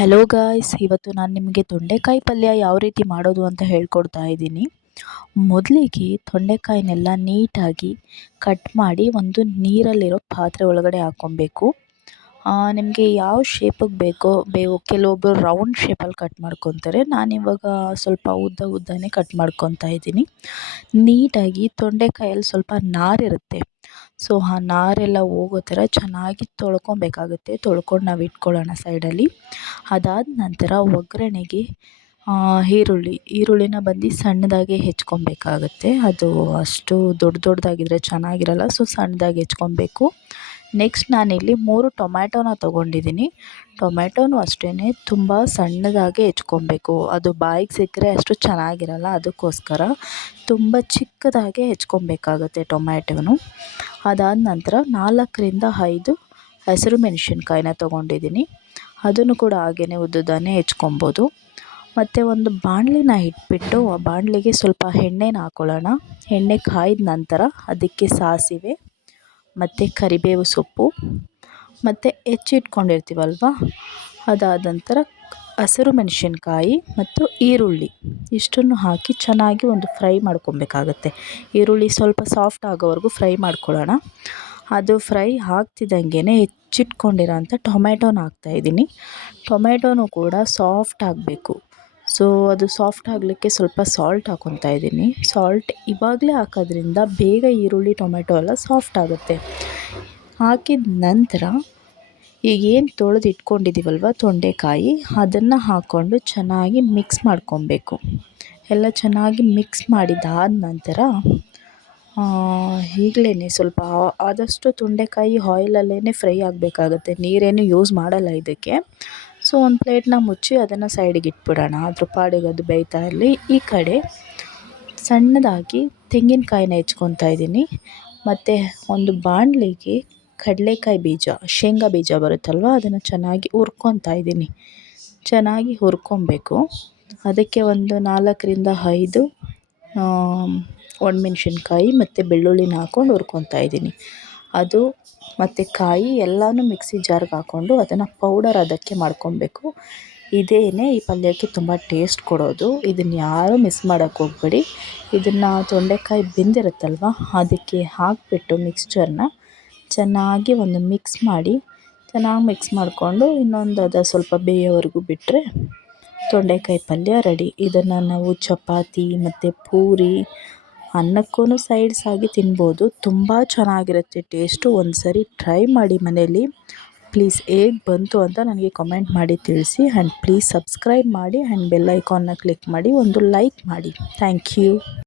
Hello guys, ಇವತ್ತು ನಾನು ನಿಮಗೆ ತೊಂಡೆಕಾಯಿ ಪಲ್ಯ ಯಾವ ರೀತಿ ಮಾಡೋದು ಅಂತ ಹೇಳ್ಕೊಡ್ತಾ ಇದ್ದೀನಿ. ಮೊದಲಿಗೆ ತೊಂಡೆಕಾಯಿನೆಲ್ಲ ನೀಟಾಗಿ ಕಟ್ ಮಾಡಿ ಒಂದು ನೀರಲ್ಲಿರೋ ಪಾತ್ರೆ ಒಳಗಡೆ ಹಾಕ್ಕೊಬೇಕು. ನಿಮಗೆ ಯಾವ ಶೇಪಿಗೆ ಬೇಕೋ ಕೆಲವೊಬ್ಬರು ರೌಂಡ್ ಶೇಪಲ್ಲಿ ಕಟ್ ಮಾಡ್ಕೊತಾರೆ. ನಾನಿವಾಗ ಸ್ವಲ್ಪ ಉದ್ದನೇ ಕಟ್ ಮಾಡ್ಕೊತಾ ಇದ್ದೀನಿ. ನೀಟಾಗಿ ತೊಂಡೆಕಾಯಲ್ಲಿ ಸ್ವಲ್ಪ ನಾರಿರುತ್ತೆ, ಸೊ ಆ ನಾರೆಲ್ಲ ಹೋಗೋ ಥರ ಚೆನ್ನಾಗಿ ತೊಳ್ಕೊಬೇಕಾಗುತ್ತೆ. ತೊಳ್ಕೊಂಡು ನಾವು ಇಟ್ಕೊಳ್ಳೋಣ ಸೈಡಲ್ಲಿ. ಅದಾದ ನಂತರ ಒಗ್ಗರಣೆಗೆ ಈರುಳ್ಳಿನ ಬಂದು ಸಣ್ಣದಾಗಿ ಹೆಚ್ಕೊಬೇಕಾಗತ್ತೆ. ಅದು ಅಷ್ಟು ದೊಡ್ಡದಾಗಿದ್ದರೆ ಚೆನ್ನಾಗಿರಲ್ಲ, ಸೊ ಸಣ್ಣದಾಗಿ ಹೆಚ್ಕೊಬೇಕು. ನೆಕ್ಸ್ಟ್ ನಾನಿಲ್ಲಿ 3 ಟೊಮ್ಯಾಟೋನ ತೊಗೊಂಡಿದ್ದೀನಿ. ಟೊಮ್ಯಾಟೋನು ಅಷ್ಟೇ ತುಂಬ ಸಣ್ಣದಾಗಿ ಹೆಚ್ಕೊಬೇಕು. ಅದು ಬಾಯಿಗೆ ಸಿಕ್ಕರೆ ಅಷ್ಟು ಚೆನ್ನಾಗಿರಲ್ಲ, ಅದಕ್ಕೋಸ್ಕರ ತುಂಬ ಚಿಕ್ಕದಾಗೆ ಹೆಚ್ಕೊಬೇಕಾಗತ್ತೆ ಟೊಮ್ಯಾಟೋನು. ಅದಾದ ನಂತರ 4ರಿಂದ 5 ಹಸಿರು ಮೆಣಸಿನ್ಕಾಯಿನ ತೊಗೊಂಡಿದ್ದೀನಿ. ಅದನ್ನು ಕೂಡ ಹಾಗೇ ಉದ್ದುದಾನೆ ಹೆಚ್ಕೊಬೋದು. ಮತ್ತು ಒಂದು ಬಾಣಲಿನ ಇಟ್ಬಿಟ್ಟು ಆ ಬಾಣಲಿಗೆ ಸ್ವಲ್ಪ ಎಣ್ಣೆನ ಹಾಕ್ಕೊಳ್ಳೋಣ. ಎಣ್ಣೆ ಕಾಯ್ದ ನಂತರ ಅದಕ್ಕೆ ಸಾಸಿವೆ ಮತ್ತು ಕರಿಬೇವು ಸೊಪ್ಪು ಮತ್ತು ಹೆಚ್ಚಿಟ್ಕೊಂಡಿರ್ತೀವಲ್ವ, ಅದಾದ ನಂತರ ಹಸಿರು ಮೆಣಸಿನ್ಕಾಯಿ ಮತ್ತು ಈರುಳ್ಳಿ ಇಷ್ಟನ್ನು ಹಾಕಿ ಚೆನ್ನಾಗಿ ಒಂದು ಫ್ರೈ ಮಾಡ್ಕೊಬೇಕಾಗತ್ತೆ. ಈರುಳ್ಳಿ ಸ್ವಲ್ಪ ಸಾಫ್ಟ್ ಆಗೋವರೆಗೂ ಫ್ರೈ ಮಾಡ್ಕೊಳ್ಳೋಣ. ಅದು ಫ್ರೈ ಆಗ್ತಿದ್ದಂಗೆ ಹೆಚ್ಚಿಟ್ಕೊಂಡಿರೋಂಥ ಟೊಮ್ಯಾಟೋನ ಹಾಕ್ತಾಯಿದ್ದೀನಿ. ಟೊಮ್ಯಾಟೋನು ಕೂಡ ಸಾಫ್ಟ್ ಆಗಬೇಕು. ಸೊ ಅದು ಸಾಫ್ಟ್ ಆಗಲಿಕ್ಕೆ ಸ್ವಲ್ಪ ಸಾಲ್ಟ್ ಹಾಕ್ಕೊತಾ ಇದ್ದೀನಿ. ಸಾಲ್ಟ್ ಇವಾಗಲೇ ಹಾಕೋದ್ರಿಂದ ಬೇಗ ಈರುಳ್ಳಿ ಟೊಮೆಟೊ ಎಲ್ಲ ಸಾಫ್ಟ್ ಆಗುತ್ತೆ. ಹಾಕಿದ ನಂತರ ಈಗೇನು ತೊಳೆದು ಇಟ್ಕೊಂಡಿದ್ದೀವಲ್ವ ತೊಂಡೆಕಾಯಿ, ಅದನ್ನು ಹಾಕ್ಕೊಂಡು ಚೆನ್ನಾಗಿ ಮಿಕ್ಸ್ ಮಾಡ್ಕೊಬೇಕು. ಎಲ್ಲ ಚೆನ್ನಾಗಿ ಮಿಕ್ಸ್ ಮಾಡಿದಾದ ನಂತರ ಈಗಲೇ ಸ್ವಲ್ಪ ಆದಷ್ಟು ತೊಂಡೆಕಾಯಿ ಆಯಿಲಲ್ಲೇ ಫ್ರೈ ಆಗಬೇಕಾಗತ್ತೆ. ನೀರೇನು ಯೂಸ್ ಮಾಡಲ್ಲ ಇದಕ್ಕೆ. ಸೊ ಒಂದು ಪ್ಲೇಟ್ನ ಮುಚ್ಚಿ ಅದನ್ನು ಸೈಡಿಗೆ ಇಟ್ಬಿಡೋಣ, ಅದ್ರ ಪಾಡಿಗೆ ಅದು ಬೇಯ್ತಾ ಇರಲಿ. ಈ ಕಡೆ ಸಣ್ಣದಾಗಿ ತೆಂಗಿನಕಾಯಿನ ಹೆಚ್ಕೊತಾ ಇದ್ದೀನಿ. ಮತ್ತು ಒಂದು ಬಾಣಲಿಗೆ ಕಡಲೆಕಾಯಿ ಬೀಜ, ಶೇಂಗಾ ಬೀಜ ಬರುತ್ತಲ್ವ, ಅದನ್ನು ಚೆನ್ನಾಗಿ ಹುರ್ಕೊತಾ ಇದ್ದೀನಿ. ಚೆನ್ನಾಗಿ ಹುರ್ಕೊಬೇಕು. ಅದಕ್ಕೆ ಒಂದು 4ರಿಂದ 5 ಒಣಮೆಣ್ಸಿನ್ಕಾಯಿ ಮತ್ತು ಬೆಳ್ಳುಳ್ಳಿನ ಹಾಕ್ಕೊಂಡು ಹುರ್ಕೊತಾ ಇದ್ದೀನಿ. ಅದು ಮತ್ತು ಕಾಯಿ ಎಲ್ಲನೂ ಮಿಕ್ಸಿ ಜಾರ್ಗೆ ಹಾಕ್ಕೊಂಡು ಅದನ್ನು ಪೌಡರ್ ಅದಕ್ಕೆ ಮಾಡ್ಕೊಬೇಕು. ಇದೇ ಈ ಪಲ್ಯಕ್ಕೆ ತುಂಬ ಟೇಸ್ಟ್ ಕೊಡೋದು. ಇದನ್ನು ಯಾರೂ ಮಿಸ್ ಮಾಡೋಕ್ಕೆ ಹೋಗಬೇಡಿ. ಇದನ್ನು ತೊಂಡೆಕಾಯಿ ಬೆಂದಿರುತ್ತಲ್ವ ಅದಕ್ಕೆ ಹಾಕಿಬಿಟ್ಟು ಮಿಕ್ಸ್ಚರ್ನ ಚೆನ್ನಾಗಿ ಒಂದು ಮಿಕ್ಸ್ ಮಾಡಿ, ಚೆನ್ನಾಗಿ ಮಿಕ್ಸ್ ಮಾಡಿಕೊಂಡು ಇನ್ನೊಂದು ಸ್ವಲ್ಪ ಬೇಯೋವರೆಗೂ ಬಿಟ್ಟರೆ ತೊಂಡೆಕಾಯಿ ಪಲ್ಯ ರೆಡಿ. ಇದನ್ನು ನಾವು ಚಪಾತಿ ಮತ್ತು ಪೂರಿ ಅನ್ನಕ್ಕೂ ಸೈಡ್ಸ್ ಆಗಿ ತಿನ್ಬೋದು. ತುಂಬ ಚೆನ್ನಾಗಿರುತ್ತೆ ಟೇಸ್ಟು. ಒಂದು ಸರಿ ಟ್ರೈ ಮಾಡಿ ಮನೇಲಿ. ಪ್ಲೀಸ್ ಹೇಗೆ ಬಂತು ಅಂತ ನನಗೆ ಕಮೆಂಟ್ ಮಾಡಿ ತಿಳಿಸಿ. ಆ್ಯಂಡ್ ಪ್ಲೀಸ್ ಸಬ್ಸ್ಕ್ರೈಬ್ ಮಾಡಿ ಆ್ಯಂಡ್ ಬೆಲ್ ಐಕಾನ್ನ ಕ್ಲಿಕ್ ಮಾಡಿ ಒಂದು ಲೈಕ್ ಮಾಡಿ. Thank you.